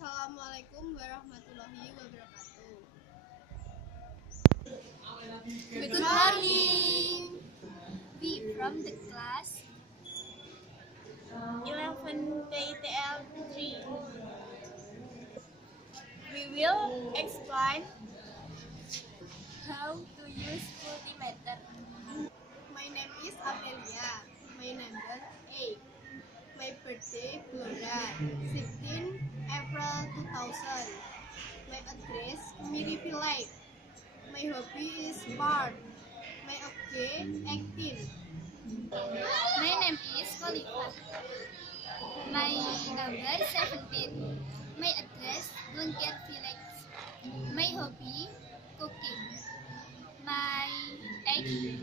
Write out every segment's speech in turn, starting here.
Assalamualaikum warahmatullahi wabarakatuh. Good morning. We from the class 11 TITL 3. We will explain how to use multimeter. My name is Amelia. My number 8. My birthday Flora, 16 April 2000. My address Miri Village. My hobby is sport. My age 18. My name is Sekolah. My number 17. My address Bunker Village. My hobby cooking. My age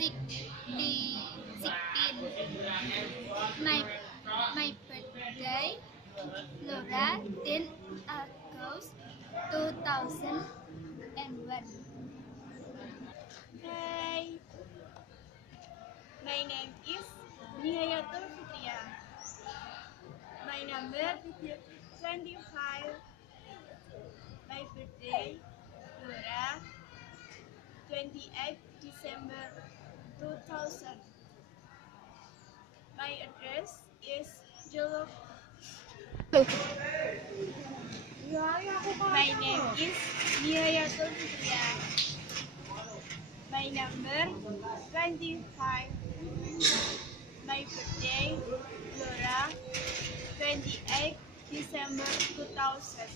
16. My birthday Laura 10 August 2001. Hey, my name is Nihayatul Fitria. My number 25. My birthday Laura 28 December 2000. My address is Jolok. My name is Nihayatul Fitria. My number 25. My birthday Laura 28 December 2000.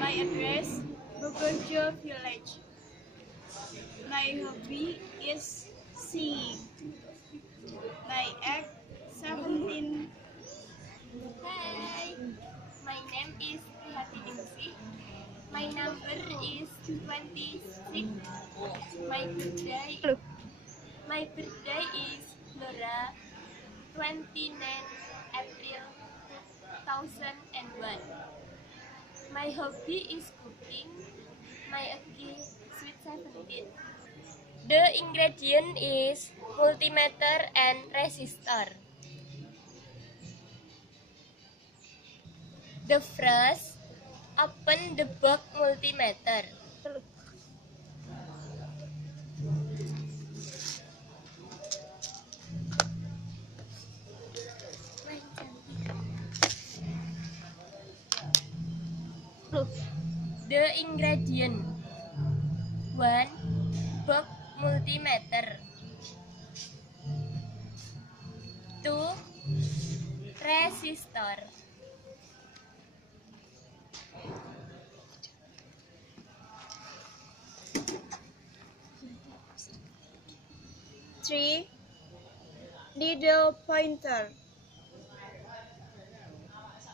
My address Bogorjo Village. My hobby is singing. My age 17. Hi, my name is Hesti. My number is 26. My birthday is Laura 29 April 2001. My hobby is cooking. My age sweet 17. The ingredient is multimeter and resistor. The first, open the box multimeter. The ingredient: 1. Box multimeter. 2. Resistor. 3. Needle pointer.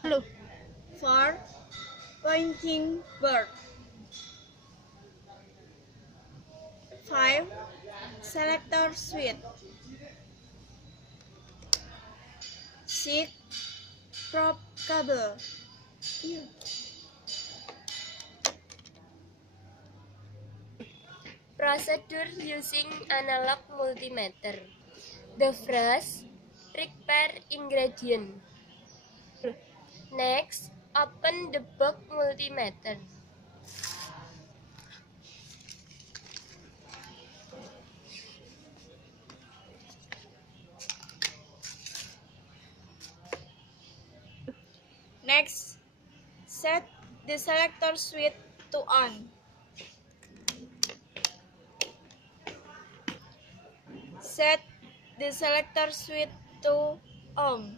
4. Pointing bird. 5. Selector switch. 6. Probe cable. Procedure using analog multimeter. The first, prepare ingredient. Next, open the box multimeter. Next, set the selector switch to on. Set the selector switch to on.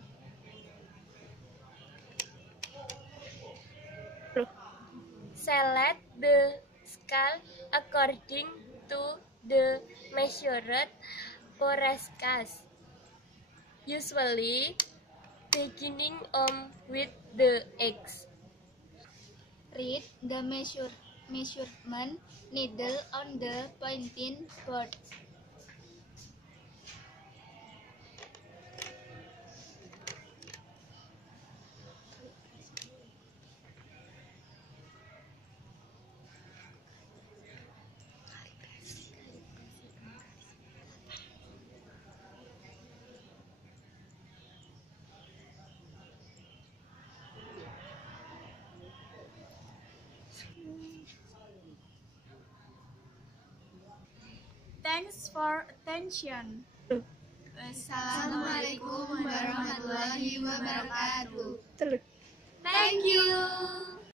Select the scale according to the measured forecast. Usually, beginning with the X. Read the measurement needle on the pointing board. Thanks for attention. Assalamualaikum warahmatullahi wabarakatuh. Terus. Thank you.